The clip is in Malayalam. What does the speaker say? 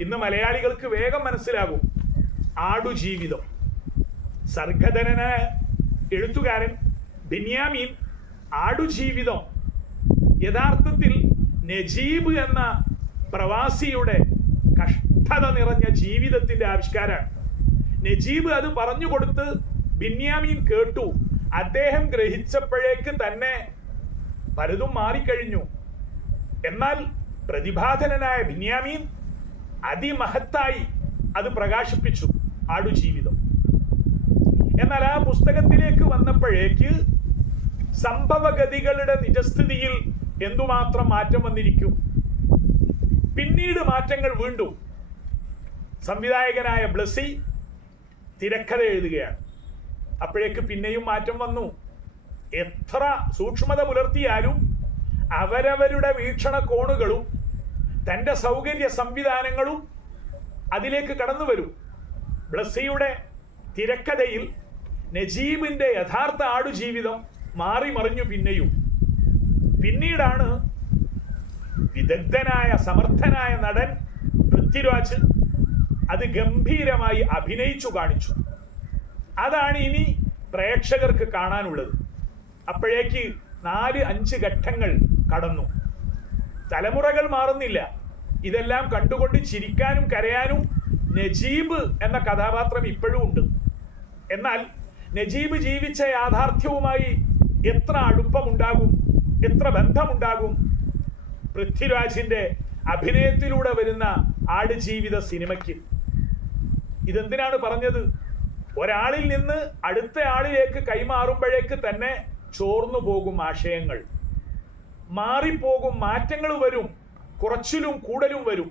ഇന്ന് മലയാളികൾക്ക് വേഗം മനസ്സിലാകും. ആടുജീവിതം സർഗധനന് എഴുത്തുകാരൻ ബെന്യാമീൻ ആടുജീവിതം യഥാർത്ഥത്തിൽ നജീബ് എന്ന പ്രവാസിയുടെ കഷ്ടത നിറഞ്ഞ ജീവിതത്തിന്റെ ആവിഷ്കാരമാണ്. നജീബ് അത് പറഞ്ഞു കൊടുത്ത് ബിന്യാമീൻ കേട്ടു. അദ്ദേഹം ഗ്രഹിച്ചപ്പോഴേക്ക് തന്നെ പലതും മാറിക്കഴിഞ്ഞു. എന്നാൽ പ്രതിഭാധനനായ ബിന്യാമീൻ അതിമഹത്തായി അത് പ്രകാശിപ്പിച്ചു ആടുജീവിതം എന്നാൽ ആ പുസ്തകത്തിലേക്ക് വന്നപ്പോഴേക്ക് സംഭവഗതികളുടെ നിജസ്ഥിതിയിൽ എന്തുമാത്രം മാറ്റം വന്നിരിക്കും? പിന്നീട് മാറ്റങ്ങൾ വീണ്ടും. സംവിധായകനായ ബ്ലസി തിരക്കഥ എഴുതുകയാണ്. അപ്പോഴേക്ക് പിന്നെയും മാറ്റം വന്നു. എത്ര സൂക്ഷ്മത പുലർത്തിയാലും അവരവരുടെ വീക്ഷണകോണുകളും തന്റെ സൗകര്യ സംവിധാനങ്ങളും അതിലേക്ക് കടന്നു വരും. ബ്ലസ്സിയുടെ തിരക്കഥയിൽ നജീബിന്റെ യഥാർത്ഥ ആടുജീവിതം മാറി മറിഞ്ഞു പിന്നെയും. പിന്നീടാണ് വിദഗ്ധനായ സമർത്ഥനായ നടൻ പൃഥ്വിരാജ് അത് ഗംഭീരമായി അഭിനയിച്ചു കാണിച്ചു. അതാണ് ഇനി പ്രേക്ഷകർക്ക് കാണാനുള്ളത്. അപ്പോഴേക്ക് നാല് അഞ്ച് ഘട്ടങ്ങൾ കടന്നു. തലമുറകൾ മാറുന്നില്ല. ഇതെല്ലാം കണ്ടുകൊണ്ട് ചിരിക്കാനും കരയാനും നജീബ് എന്ന കഥാപാത്രം ഇപ്പോഴും ഉണ്ട്. എന്നാൽ നജീബ് ജീവിച്ച യാഥാർത്ഥ്യവുമായി എത്ര അടുപ്പമുണ്ടാകും എത്ര ബന്ധമുണ്ടാകും? പൃഥ്വിരാജിന്റെ അഭിനയത്തിലൂടെ വരുന്ന ആടുജീവിത സിനിമയ്ക്ക്. ഇതെന്തിനാണ് പറഞ്ഞത്? ഒരാളിൽ നിന്ന് അടുത്ത ആളിലേക്ക് കൈമാറുമ്പോഴേക്ക് തന്നെ ചോർന്നു പോകും ആശയങ്ങൾ. മാറിപ്പോകും മാറ്റങ്ങൾ വരും കുറച്ചിലും കൂടലും വരും.